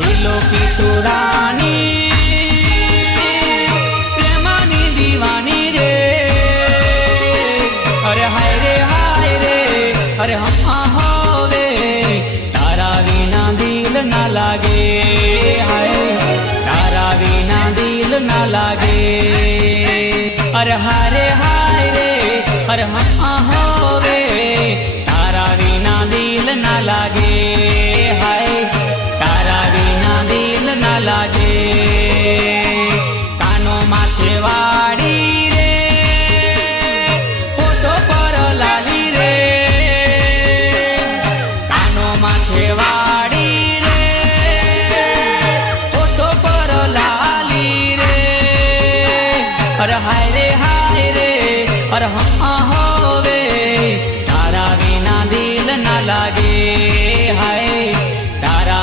दिलो की तू रानी प्रेमानी दीवानी रे। अरे हाय रे अरे हम होवे तारा विना दिल ना लागे। हाय तारा विना दिल ना लागे। अरे हाय रे अरे हम होवे तारा विना दिल ना लागे। हाय तारा विना दिल ना लागे। कानो माछे वाड़ी रे फोटो पर लाली रे। कानो माछे वाड़ी रे फोटो पर लाली रे। अरे हाय रे अरे हम